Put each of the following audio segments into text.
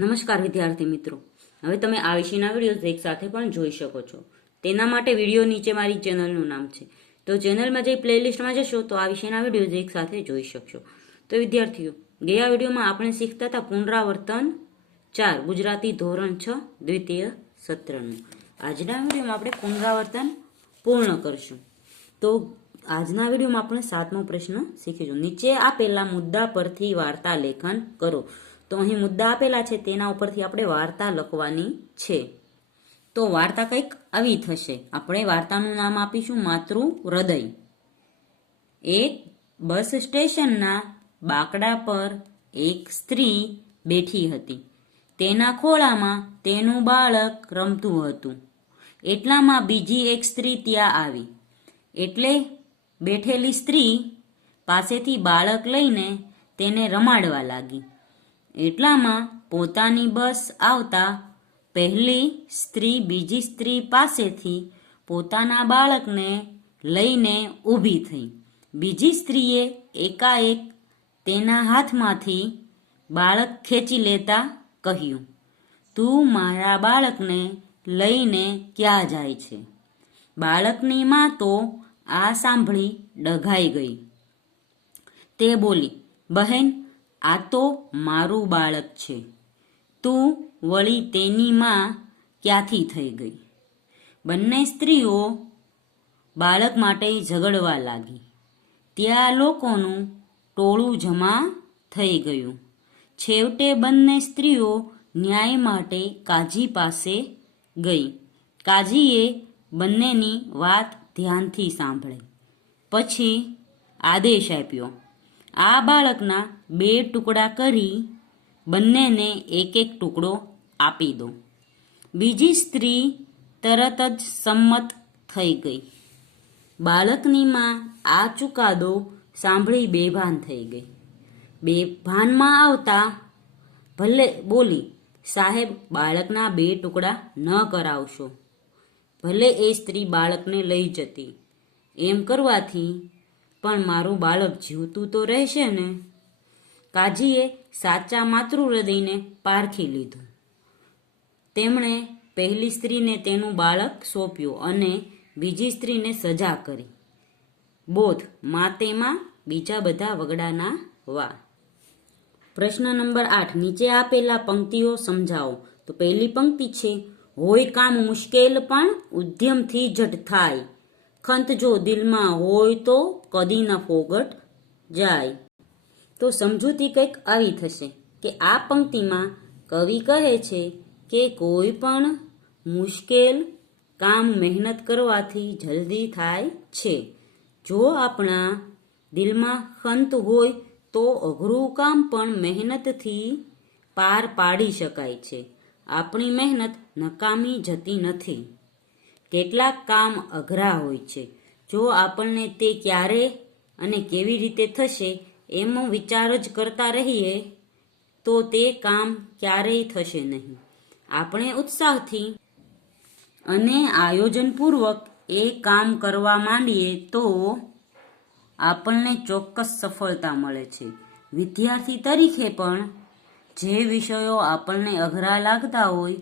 નમસ્કાર વિદ્યાર્થી મિત્રો. હવે તમે આ વિષયના વિડીયોઝ એક સાથે પણ જોઈ શકો છો. તેના માટે વીડિયો નીચે મારી ચેનલનું નામ છે. તો ચેનલમાં જઈ પ્લેલિસ્ટમાં જશો, તો આ વિષયના વિડીયોઝ એક સાથે જોઈ શકશો. તો વિદ્યાર્થીઓ, ગયા વિડીયોમાં આપણે શીખતા હતા પુનરાવર્તન ચાર, ગુજરાતી ધોરણ છ, દ્વિતીય સત્રનું. આજના વિડીયોમાં આપણે પુનરાવર્તન પૂર્ણ કરશું. તો આજના વિડીયોમાં આપણે સાતમો પ્રશ્ન શીખીશું. નીચે આપેલા મુદ્દા પરથી વાર્તા લેખન કરો. તો અહીં મુદ્દા આપેલા છે, તેના ઉપરથી આપણે વાર્તા લખવાની છે. તો વાર્તા કંઈક આવી થશે. આપણે વાર્તાનું નામ આપીશું માતૃ હૃદય એક બસ સ્ટેશનના બાકડા પર એક સ્ત્રી બેઠી હતી. તેના ખોળામાં તેનું બાળક રમતું હતું. એટલામાં બીજી એક સ્ત્રી ત્યાં આવી. એટલે બેઠેલી સ્ત્રી પાસેથી બાળક લઈને તેને રમાડવા લાગી. એટલામાં પોતાની બસ આવતા પહેલી સ્ત્રી બીજી સ્ત્રી પાસેથી પોતાના બાળકને લઈને ઊભી થઈ. બીજી સ્ત્રીએ એકાએક તેના હાથમાંથી બાળક ખેંચી લેતા કહ્યું, તું મારા બાળકને લઈને ક્યાં જાય છે? બાળકની માં તો આ સાંભળી ડઘાઈ ગઈ. તે બોલી, બહેન આ તો મારું બાળક છે. તું વળી તેની માં ક્યાંથી થઈ ગઈ? બંને સ્ત્રીઓ બાળક માટે ઝઘડવા લાગી. ત્યાં લોકોનું ટોળું જમા થઈ ગયું. છેવટે બંને સ્ત્રીઓ ન્યાય માટે કાજી પાસે ગઈ. કાજીએ બંનેની વાત ધ્યાનથી સાંભળી. પછી આદેશ આપ્યો. આ બાળકના બે ટુકડા કરી બંનેને એક એક ટુકડો આપી દો. બીજી સ્ત્રી તરત જ સંમત થઈ ગઈ. બાળકની માં આ ચુકાદો સાંભળી બેભાન થઈ ગઈ. બેભાનમાં આવતા ભલે બોલી, સાહેબ, બાળકના બે ટુકડા ન કરાવશો. ભલે એ સ્ત્રી બાળકને લઈ જતી. એમ કરવાથી પણ મારું બાળક જીવતું તો રહેશે ને? કાજીએ સાચા માતૃ હૃદયને પારખી લીધું. તેમણે પહેલી સ્ત્રીને તેનું બાળક સોંપ્યું અને બીજી સ્ત્રીને સજા કરી. બોધ માતેમાં બીજા બધા વગડાના વા. પ્રશ્ન નંબર આઠ, નીચે આપેલા પંક્તિઓ સમજાવો. તો પહેલી પંક્તિ છે, હોય કામ મુશ્કેલ પણ ઉદ્યમથી જટ થાય. ખંત જો દિલમાં હોય તો કદી ન ફોગટ જાય. તો સમજૂતી કંઈક આવી થશે કે આ પંક્તિમાં કવિ કહે છે કે કોઈ પણ મુશ્કેલ કામ મહેનત કરવાથી જલ્દી થાય છે. જો આપણા દિલમાં ખંત હોય તો અઘરું કામ પણ મહેનતથી પાર પાડી શકાય છે. આપણી મહેનત નકામી જતી નથી. કેટલાક કામ અઘરા હોય છે. જો આપણને તે ક્યારે અને કેવી રીતે થશે એમ વિચાર જ કરતા રહીએ, તો તે કામ ક્યારેય થશે નહીં. આપણે ઉત્સાહથી અને આયોજનપૂર્વક એ કામ કરવા માંડીએ તો આપણને ચોક્કસ સફળતા મળે છે. વિદ્યાર્થી તરીકે પણ જે વિષયો આપણને અઘરા લાગતા હોય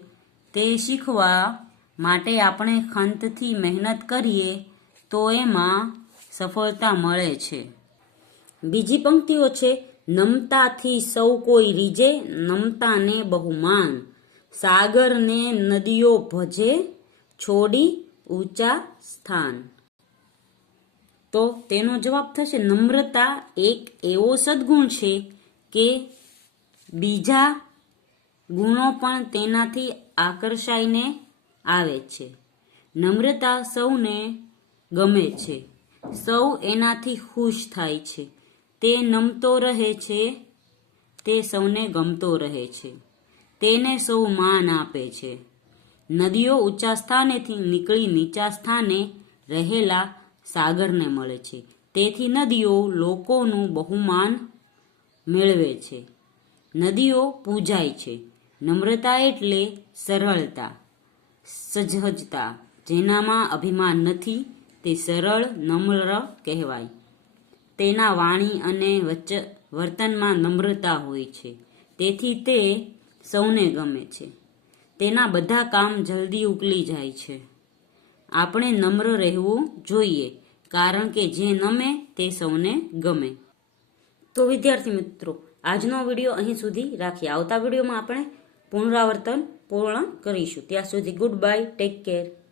તે શીખવા માટે આપણે ખંતથી મહેનત કરીએ તો એમાં સફળતા મળે છે. બીજી પંક્તિઓ છે, નમતાથી સૌ કોઈ રીજે, નમતાને બહુમાન. સાગરને નદીઓ ભજે, છોડી ઊંચા સ્થાન. તો તેનો જવાબ થશે, નમ્રતા એક એવો સદગુણ છે કે બીજા ગુણો પણ તેનાથી આકર્ષાઈને આવે છે. નમ્રતા સૌને ગમે છે. સૌ એનાથી ખુશ થાય છે. તે નમતો રહે છે, તે સૌને ગમતો રહે છે. તેને સૌ માન આપે છે. નદીઓ ઊંચા સ્થાનેથી નીકળી નીચા સ્થાને રહેલા સાગરને મળે છે. તેથી નદીઓ લોકોનું બહુમાન મેળવે છે. નદીઓ પૂજાય છે. નમ્રતા એટલે સરળતા. સજહજતા જેનામાં અભિમાન નથી, તે સરળ, નમ્ર કહેવાય. તેના વાણી અને વચ્ચ વર્તનમાં નમ્રતા હોય છે. તેથી તે સૌને ગમે છે. તેના બધા કામ જલ્દી ઉકલી જાય છે. આપણે નમ્ર રહેવું જોઈએ, કારણ કે જે નમે તે સૌને ગમે. તો વિદ્યાર્થી મિત્રો, આજનો વીડિયો અહીં સુધી રાખીએ. આવતા વિડીયોમાં આપણે પુનરાવર્તન પૂર્ણ કરીશું. ત્યાં સુધી ગુડ બાય ટેક કેર.